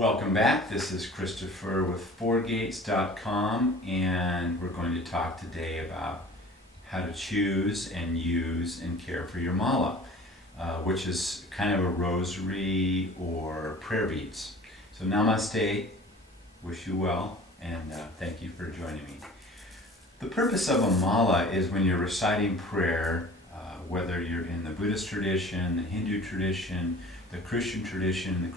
Welcome back. This is Christopher with 4gates.com, and we're going to talk today about how to choose and use and care for your mala, which is kind of a rosary or prayer beads. So Namaste, wish you well, and thank you for joining me. The purpose of a mala is when you're reciting prayer, whether you're in the Buddhist tradition, the Hindu tradition, the Christian tradition,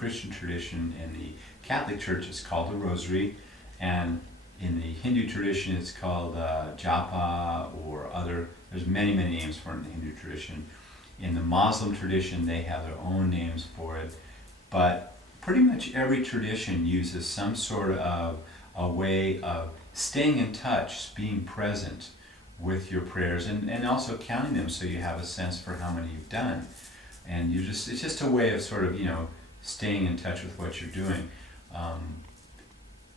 and the Catholic Church is called a rosary, and in the Hindu tradition it's called japa or other, there's many names for it in the Hindu tradition. In the Muslim tradition they have their own names for it, but pretty much every tradition uses some sort of a way of staying in touch, being present with your prayers, and also counting them so you have a sense for how many you've done. And it's just a way of sort of, staying in touch with what you're doing.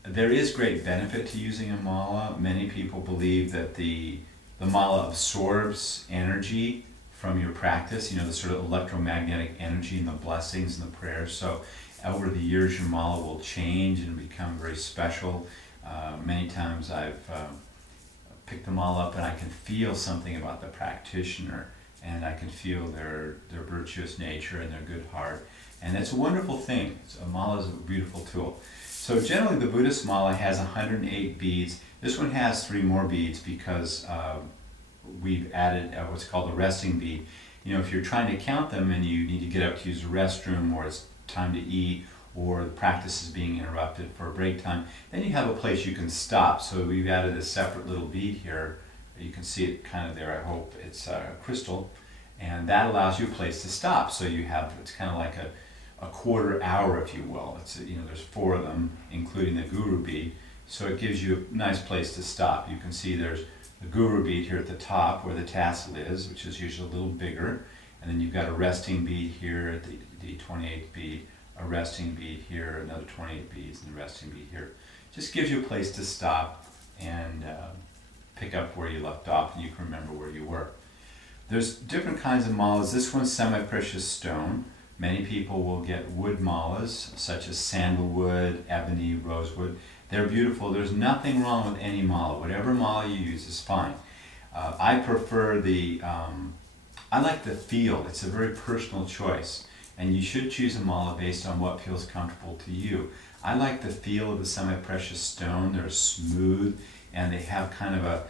There is great benefit to using a mala. Many people believe that the mala absorbs energy from your practice, the sort of electromagnetic energy and the blessings and the prayers. So over the years your mala will change and become very special. Many times I've picked the mala up and I can feel something about the practitioner, and I can feel their virtuous nature and their good heart. And it's a wonderful thing. A mala is a beautiful tool. So generally the Buddhist mala has 108 beads. This one has 3 more beads because we've added what's called a resting bead. If you're trying to count them and you need to get up to use the restroom, or it's time to eat, or the practice is being interrupted for a break time, then you have a place you can stop. So we've added a separate little bead here. You can see it kind of there, I hope. It's crystal, and that allows you a place to stop. So it's kind of like a quarter hour, if you will. There's 4 of them, including the guru bead. So it gives you a nice place to stop. You can see there's the guru bead here at the top where the tassel is, which is usually a little bigger. And then you've got a resting bead here at the 28th bead, a resting bead here, another 28 beads, and a resting bead here. Just gives you a place to stop and pick up where you left off, and you can remember where you were. There's different kinds of malas. This one's semi-precious stone. Many people will get wood malas, such as sandalwood, ebony, rosewood. They're beautiful. There's nothing wrong with any mala. Whatever mala you use is fine. I prefer I like the feel. It's a very personal choice, and you should choose a mala based on what feels comfortable to you. I like the feel of the semi-precious stone. They're smooth, and they have kind of a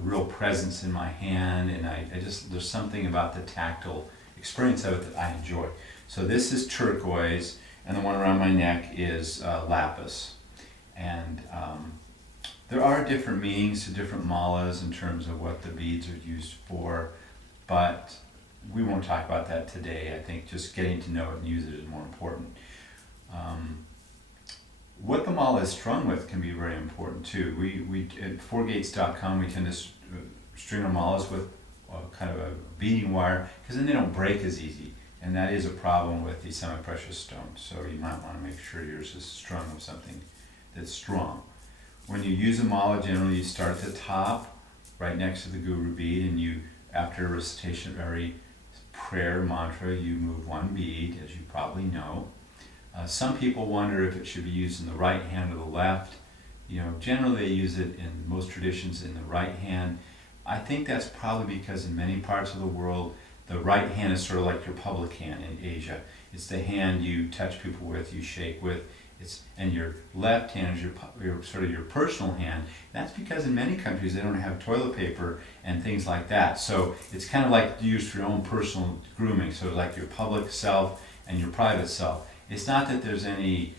real presence in my hand, and there's something about the tactile experience of it that I enjoy. So this is turquoise, and the one around my neck is lapis. And there are different meanings to different malas in terms of what the beads are used for, but we won't talk about that today. I think just getting to know it and use it is more important. What the mala is strung with can be very important too. We at 4gates.com we tend to string our malas with kind of a beading wire, because then they don't break as easy, and that is a problem with the semi-precious stones. So you might want to make sure yours is strung with something that's strong. When you use a mala, generally you start at the top, right next to the guru bead, and after a recitation of every prayer mantra, you move 1 bead, as you probably know. Some people wonder if it should be used in the right hand or the left. Generally they use it in most traditions in the right hand. I think that's probably because in many parts of the world, the right hand is sort of like your public hand in Asia. It's the hand you touch people with, you shake with. And your left hand is your sort of your personal hand. That's because in many countries they don't have toilet paper and things like that. So it's kind of like used for your own personal grooming. So it's like your public self and your private self. It's not that there's any,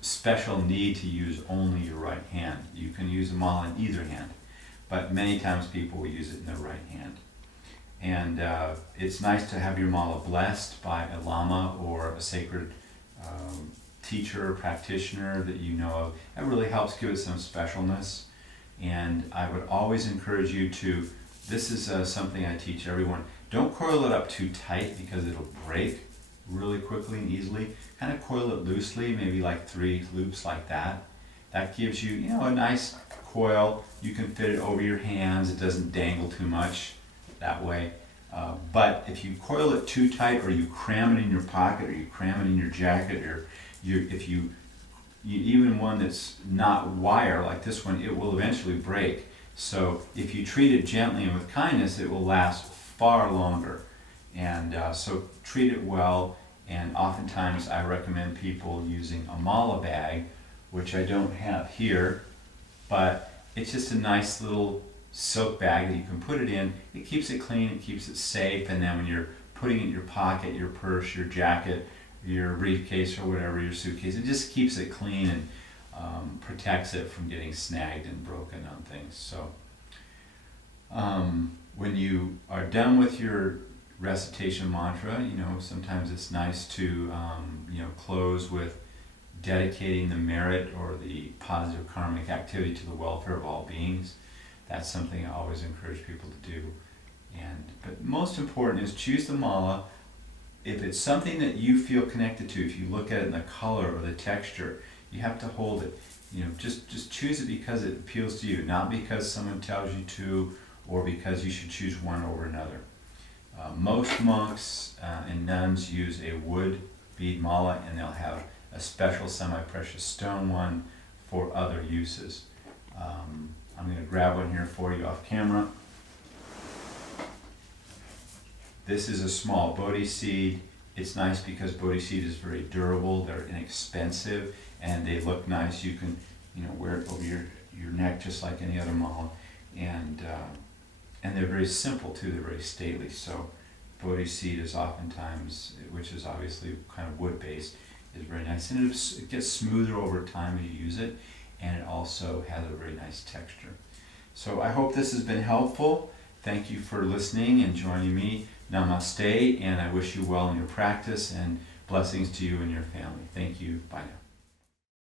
special need to use only your right hand. You can use a mala in either hand, but many times people will use it in their right hand. And it's nice to have your mala blessed by a lama or a sacred teacher or practitioner that you know of. That really helps give it some specialness. And I would always encourage you to, this is something I teach everyone, don't coil it up too tight because it'll break really quickly and easily. Kind of coil it loosely, maybe like 3 loops like that. That gives you, a nice coil. You can fit it over your hands. It doesn't dangle too much that way. But if you coil it too tight, or you cram it in your pocket, or you cram it in your jacket, or even one that's not wire like this one, it will eventually break. So if you treat it gently and with kindness, it will last far longer. And so treat it well. And oftentimes I recommend people using a mala bag, which I don't have here, but it's just a nice little silk bag that you can put it in. It keeps it clean, it keeps it safe, and then when you're putting it in your pocket, your purse, your jacket, your briefcase or whatever, your suitcase, it just keeps it clean and protects it from getting snagged and broken on things. So when you are done with your recitation mantra, sometimes it's nice to close with dedicating the merit or the positive karmic activity to the welfare of all beings. That's something I always encourage people to do. But most important is choose the mala. If it's something that you feel connected to, if you look at it in the color or the texture, you have to hold it. Just choose it because it appeals to you, not because someone tells you to or because you should choose one over another. Most monks and nuns use a wood bead mala, and they'll have a special semi-precious stone one for other uses. I'm going to grab one here for you off camera. This is a small Bodhi seed. It's nice because Bodhi seed is very durable, they're inexpensive, and they look nice. You can wear it over your neck just like any other mala. And they're very simple too, they're very stately. So Bodhi seed is oftentimes, which is obviously kind of wood-based, is very nice. And it gets smoother over time as you use it, and it also has a very nice texture. So I hope this has been helpful. Thank you for listening and joining me. Namaste, and I wish you well in your practice, and blessings to you and your family. Thank you. Bye now.